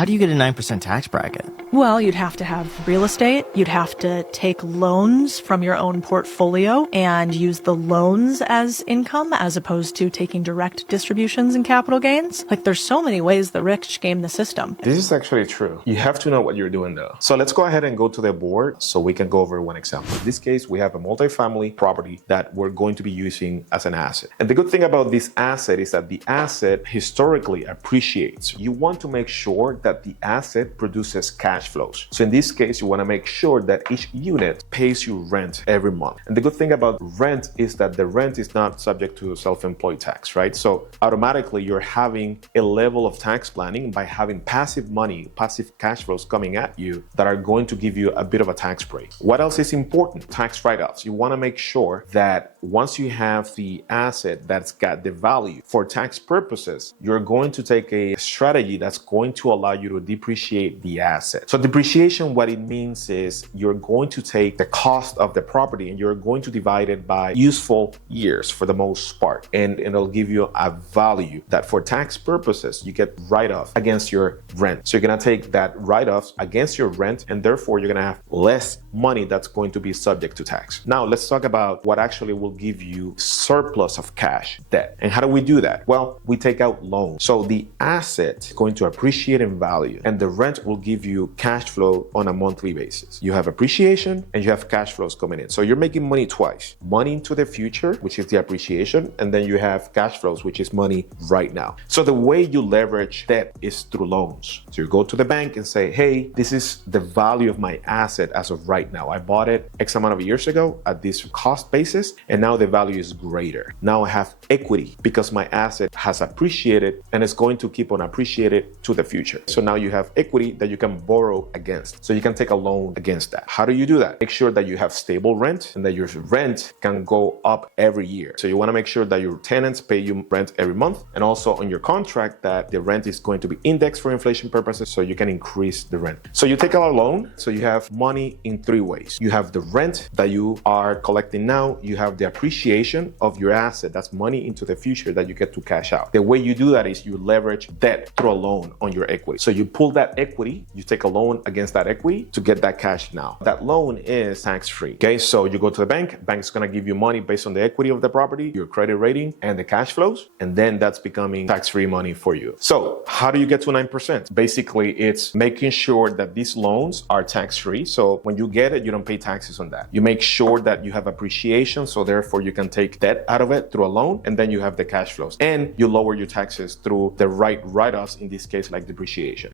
how do you get a 9% tax bracket? Well, you'd have to have real estate. You'd have to take loans from your own portfolio and use the loans as income as opposed to taking direct distributions and capital gains. Like, there's so many ways the rich game the system. This is actually true. You have to know what you're doing though. So let's go ahead and go to the board so we can go over one example. In this case, we have a multifamily property that we're going to be using as an asset. And the good thing about this asset is that the asset historically appreciates. You want to make sure that the asset produces cash flows. So in this case, you want to make sure that each unit pays you rent every month. And the good thing about rent is that the rent is not subject to self-employed tax, right? So automatically you're having a level of tax planning by having passive money, passive cash flows coming at you that are going to give you a bit of a tax break. What else is important? Tax write-offs. You want to make sure that once you have the asset that's got the value for tax purposes, you're going to take a strategy that's going to allow you to depreciate the asset. So depreciation, what it means is you're going to take the cost of the property and you're going to divide it by useful years for the most part. And it'll give you a value that for tax purposes, you get write-off against your rent. So you're going to take that write-offs against your rent, and therefore you're going to have less money that's going to be subject to tax. Now let's talk about what actually will give you surplus of cash, debt. And how do we do that? Well, we take out loans. So the asset is going to appreciate in value, and the rent will give you cash flow on a monthly basis. You have appreciation and you have cash flows coming in. So you're making money twice. Money into the future, which is the appreciation, and then you have cash flows, which is money right now. So the way you leverage debt is through loans. So you go to the bank and say, hey, this is the value of my asset as of right now. I bought it X amount of years ago at this cost basis, and now the value is greater. Now I have equity because my asset has appreciated and it's going to keep on appreciating to the future. So now you have equity that you can borrow against. So you can take a loan against that. How do you do that? Make sure that you have stable rent and that your rent can go up every year. So you want to make sure that your tenants pay you rent every month, and also on your contract that the rent is going to be indexed for inflation purposes so you can increase the rent. So you take out a loan, so you have money in three ways. You have the rent that you are collecting now, you have the appreciation of your asset, that's money into the future that you get to cash out. The way you do that is you leverage debt through a loan on your equity. So you pull that equity, you take a loan against that equity to get that cash now. That loan is tax-free. Okay, so you go to the bank, bank's gonna give you money based on the equity of the property, your credit rating, and the cash flows, and then that's becoming tax-free money for you. So how do you get to 9%? Basically, it's making sure that these loans are tax-free. So when you get it, you don't pay taxes on that. You make sure that you have appreciation, so therefore you can take debt out of it through a loan, and then you have the cash flows. And you lower your taxes through the right write-offs, in this case, like depreciation.